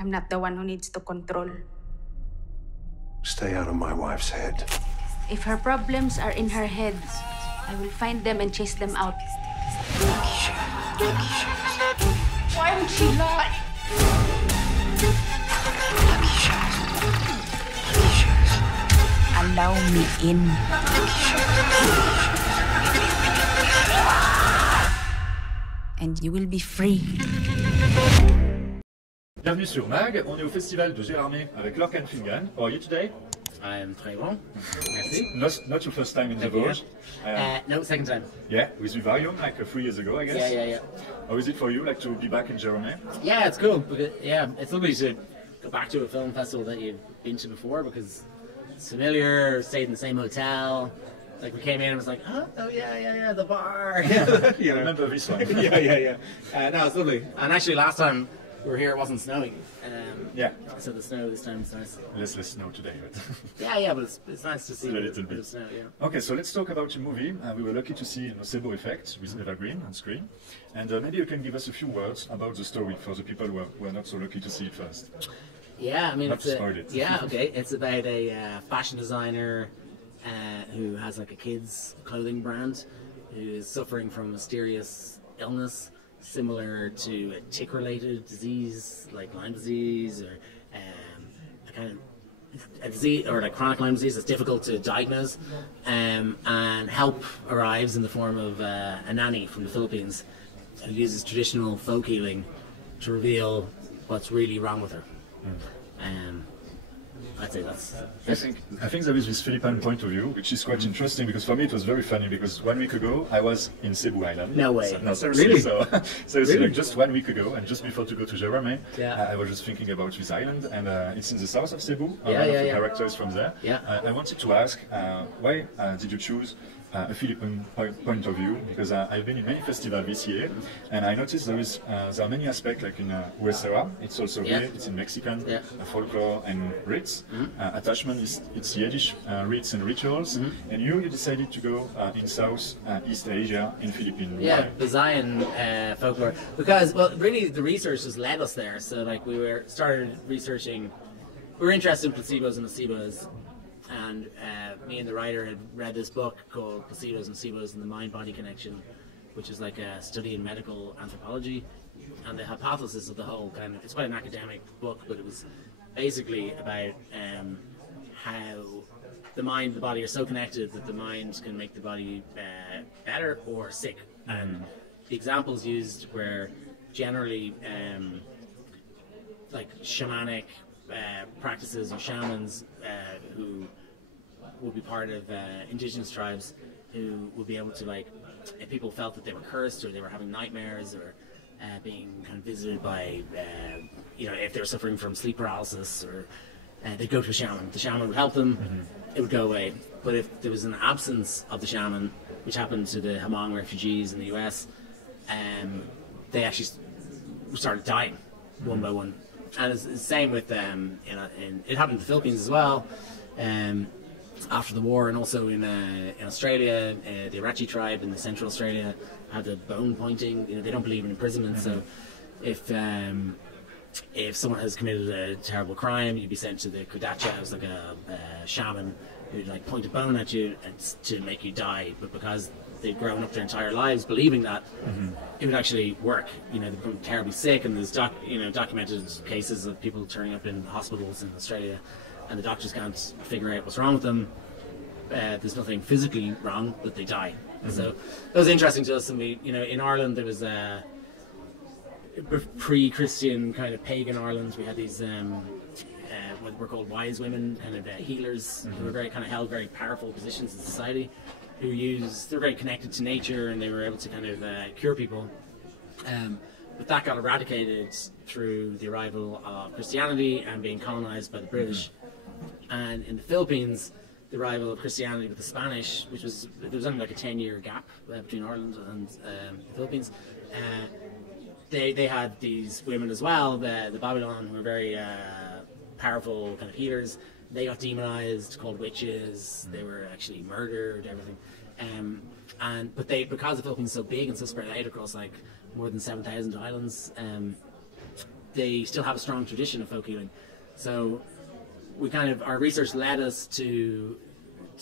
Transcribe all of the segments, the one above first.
I'm not the one who needs to control. Stay out of my wife's head. If her problems are in her head, I will find them and chase them out. Why would she lie? Allow me in. And you will be free. Bienvenue sur MAG, on est au festival de Gérardmer avec Lorcan Finnegan. How are you today? I am très bon. Merci. Not your first time in the Vosges? No, second time. Yeah, with Vivarium, like 3 years ago, I guess? Yeah. How is it for you, like, to be back in Gérardmer? Yeah, it's cool. Because, yeah, it's lovely to go back to a film festival that you've been to before because it's familiar, stayed in the same hotel. Like, we came in and was like, oh yeah, the bar. You remember this one? yeah. No, it's lovely. And actually, last time we were here, it wasn't snowing. Yeah. So the snow this time is nice. Less snow today, but... yeah, but it's nice to see a little bit. Of snow, yeah. Okay, so let's talk about your movie. We were lucky to see Nocebo Effect with Eva Green on screen. And maybe you can give us a few words about the story for the people who are not so lucky to see it first. Yeah, I mean, Not to spoil it. Yeah, okay. It's about a fashion designer who has like a kids clothing brand who is suffering from a mysterious illness similar to a tick-related disease like Lyme disease or a kind of a disease or like chronic Lyme disease that's difficult to diagnose, and help arrives in the form of a nanny from the Philippines who uses traditional folk healing to reveal what's really wrong with her. I'd say that's... I think there is this Philippine point of view, which is quite interesting, because for me it was very funny, because 1 week ago I was in Cebu Island. No way. No, seriously. Really? So, seriously, Really? like just 1 week ago, and just before to go to Gérardmer, Yeah. I was just thinking about this island, and it's in the south of Cebu. Yeah, one of the yeah. characters from there. Yeah. I wanted to ask, why did you choose a Philippine point of view? Because I've been in many festivals this year, and I noticed there are many aspects, like in Huesera, it's also Yeah. here, it's in Mexican, Yeah. folklore and rites. Attachment is it's Yiddish rites and rituals, and you decided to go in South East Asia, in Philippines. Yeah, Why? Visayan folklore. Because, well, really the research just led us there. So, like, started researching. We were interested in placebos and nocebos, and me and the writer had read this book called Placebos and Nocebos and the Mind-Body Connection, which is like a study in medical anthropology. And the hypothesis of the whole kind of, it's quite an academic book, but it was basically about how the mind and the body are so connected that the mind can make the body better or sick. And the examples used were generally like shamanic practices or shamans who would be part of indigenous tribes who would be able to, like, if people felt that they were cursed or they were having nightmares or being kind of visited by, if they were suffering from sleep paralysis, or they'd go to a shaman. The shaman would help them, it would go away. But if there was an absence of the shaman, which happened to the Hmong refugees in the US, they actually started dying one by one. And it's the same with, it happened in the Philippines as well, after the war, and also in Australia, the Apache tribe in the Central Australia had the bone pointing. They don't believe in imprisonment, so if someone has committed a terrible crime, you'd be sent to the Kudacha. It was like a shaman who'd like point a bone at you to make you die, but because they'd grown up their entire lives believing that, it would actually work. They become terribly sick, and there's documented cases of people turning up in hospitals in Australia, and the doctors can't figure out what's wrong with them. There's nothing physically wrong, but they die. So that was interesting to us. And we, in Ireland, there was a pre-Christian kind of pagan Ireland. We had these what were called wise women, kind of healers, who were held very powerful positions in society, they're very connected to nature, and they were able to kind of cure people. But that got eradicated through the arrival of Christianity and being colonized by the British. And in the Philippines, the arrival of Christianity with the Spanish, there was only like a 10-year gap between Ireland and the Philippines. They had these women as well, the Babylon, who were very powerful kind of healers. They got demonized, called witches. They were actually murdered, everything. But because the Philippines is so big and so spread out across like more than 7,000 islands, they still have a strong tradition of folk healing. So we kind of, our research led us to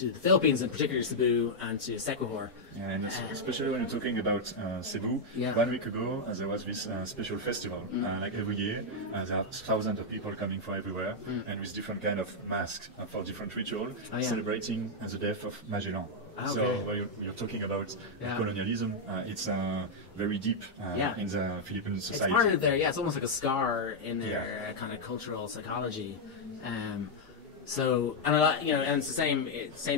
the Philippines, and particularly Cebu and to Sequoia. Yeah, and especially when you're talking about Cebu, Yeah. 1 week ago there was this special festival. Like every year, there are thousands of people coming from everywhere, and with different kind of masks for different rituals, celebrating the death of Magellan. Okay. So when you're talking about colonialism, it's very deep in the Philippine society. It's part of their, it's almost like a scar in their kind of cultural psychology. So, and a lot, and it's the same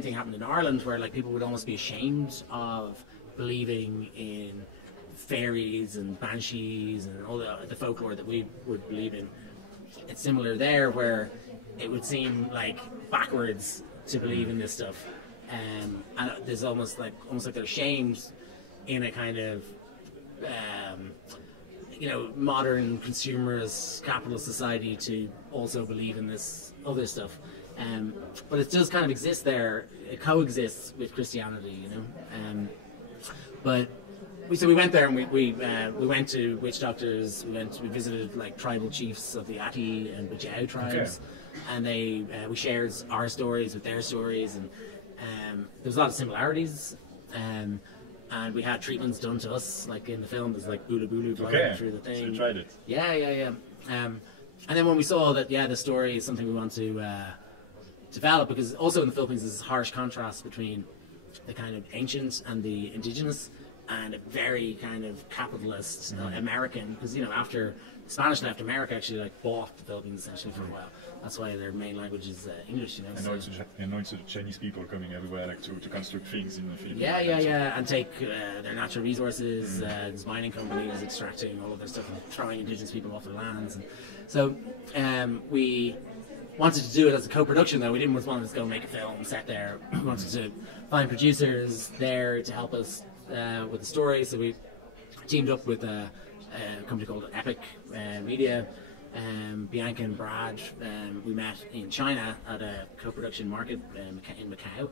thing happened in Ireland, where like people would almost be ashamed of believing in fairies and banshees and all the folklore that we would believe in. It's similar there, where it would seem like backwards to believe in this stuff, and there's almost like they're ashamed in a kind of modern consumerist capitalist society to also believe in this other stuff. But it does kind of exist there. It coexists with Christianity, But we went there, and we went to witch doctors. We visited like tribal chiefs of the Ati and Bajau tribes, and we shared our stories with their stories, and there's a lot of similarities. And we had treatments done to us, like in the film. There's like bulu bulu blowing through the thing. So you tried it. Yeah. And then when we saw that, the story is something we want to develop, because also in the Philippines there's this harsh contrast between the kind of ancient and the indigenous, and a very kind of capitalist American, because after the Spanish left, America actually like bought the Philippines essentially for a while. That's why their main language is English. I know it's the Chinese people coming everywhere like to construct things in the Philippines. Yeah, and take their natural resources. There's mining companies extracting all of their stuff and throwing indigenous people off their lands. And so we wanted to do it as a co-production, though. We didn't just want to go make a film set there. We wanted to find producers there to help us with the story. So we teamed up with a company called Epic Media. Bianca and Brad, we met in China at a co-production market in Macau,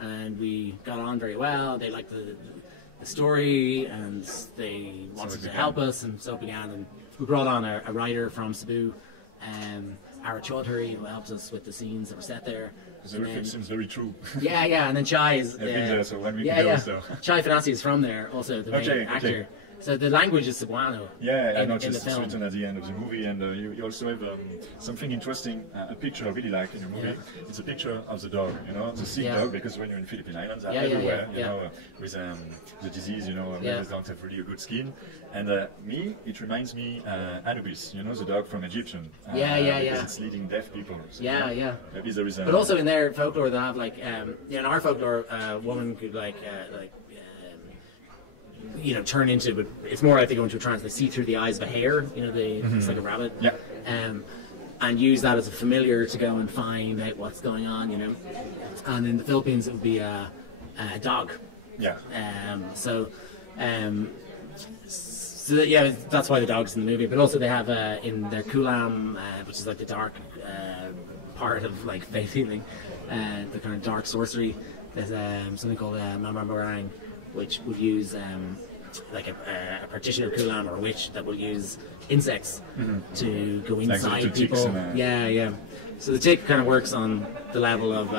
and we got on very well. They liked the story, and they wanted to help us, and so it began. And we brought on a writer from Cebu, Ara Chaudhary, who helped us with the scenes that were set there. Everything seems very true. Yeah, and then Chai is... I've been there, so 1 week ago, so... Chai Fanasi is from there, also, the main actor. Okay. So the language is Cebuano. Yeah, I noticed it's written at the end of the movie, and you also have something interesting, a picture I really like in your movie. Yeah. It's a picture of the dog, the sick dog, because when you're in Philippine Islands, they're everywhere, with the disease, members don't have really a good skin. And it reminds me Anubis, the dog from Egyptian. Because it's leading deaf people. So, maybe there is a... But also in their folklore, they have like, in our folklore, a woman could turn into, but it's more like they go into a trance. They see through the eyes of a hare, it's like a rabbit, and use that as a familiar to go and find out what's going on, And in the Philippines, it would be a dog. That's why the dog's in the movie. But also they have in their kulam, which is like the dark part of like faith healing, the kind of dark sorcery. There's something called Mamabarang, which would use like a practitioner kulam or a witch that will use insects to go inside like people. So the tick kind of works on the level of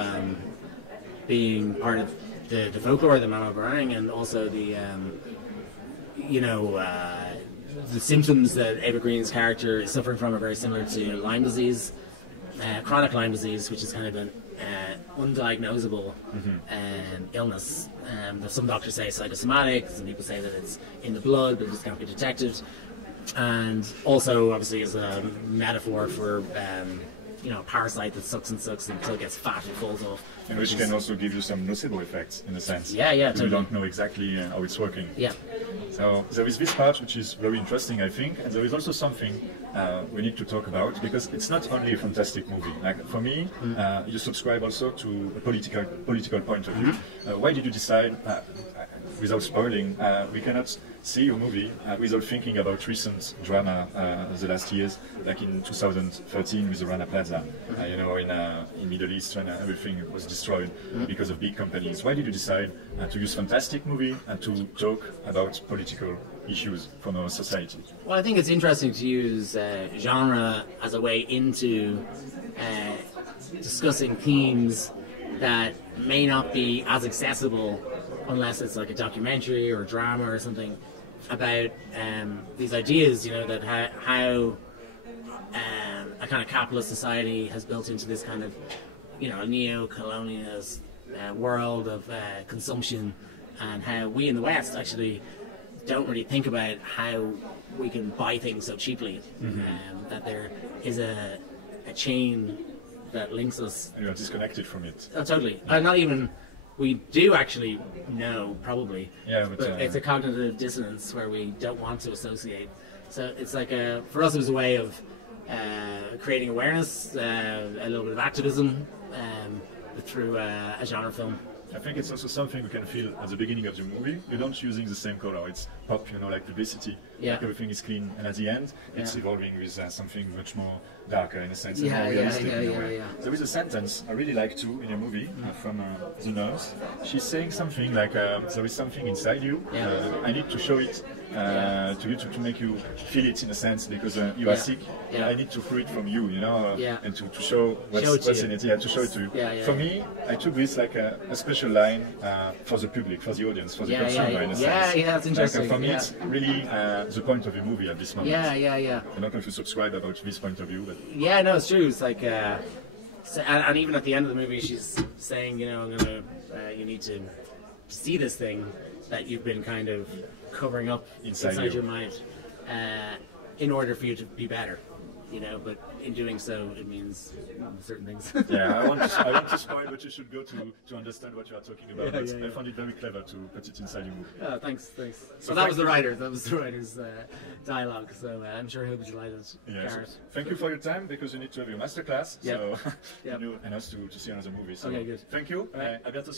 being part of the folklore, the Mama Barang, and also the the symptoms that Ava Green's character is suffering from are very similar to Lyme disease, chronic Lyme disease, which is kind of an undiagnosable illness. Some doctors say psychosomatic, some people say that it's in the blood but it just can't be detected, and also obviously is a metaphor for a parasite that sucks until it gets fat and falls off. And which can also give you some nocebo effects in a sense. Totally. You don't know exactly how it's working. So there is this part which is very interesting, I think, and there is also something we need to talk about, because it's not only a fantastic movie. Like for me, you subscribe also to a political point of view. Why did you decide? without spoiling, we cannot see your movie without thinking about recent drama the last years, like in 2013 with the Rana Plaza, you know, in Middle East when everything was destroyed because of big companies. Why did you decide to use Fantastic movie and to talk about political issues from our society? Well, I think it's interesting to use genre as a way into discussing themes that may not be as accessible unless it's like a documentary or a drama or something about these ideas, you know, that how a kind of capitalist society has built into this kind of, you know, neo-colonialist world of consumption, and how we in the West actually don't really think about how we can buy things so cheaply, that there is a chain that links us. You're disconnected from it. Oh, totally. Not even, we do actually know, probably, yeah, but it's a cognitive dissonance where we don't want to associate. So it's like, for us it was a way of creating awareness, a little bit of activism through a genre film. I think it's also something we can feel at the beginning of the movie. You don't using the same color. It's pop, you know, like publicity. Yeah. Like everything is clean, and at the end, it's evolving with something much more darker in a sense. Yeah, and more realistic in a way. yeah. There is a sentence I really like too in a movie from the nurse. She's saying something like, "There is something inside you. I need to show it to you to make you feel it in a sense because you are sick. I need to hear it from you, you know, and to show what's in it. Yeah, to show it to you. For me, I took this like a special line for the public, for the audience, for the consumer in a sense. Yeah, that's interesting. Like, for me, it's really the point of the movie at this moment. Yeah. I don't know if you subscribe about this point of view, but yeah, no, it's true. It's like, and even at the end of the movie, she's saying, you know, you need to see this thing that you've been kind of covering up inside your mind, in order for you to be better, you know. But in doing so, it means certain things. Yeah, I want to spoil, but you should go to understand what you are talking about. I found it very clever to put it inside your movie. Oh, thanks. So that was the writer. That was the writer's dialogue. So I'm sure he'll be delighted. Yes. Thank you for your time, because you need to have your masterclass. So and us to see another movie. So okay, good. Thank you. À bientôt.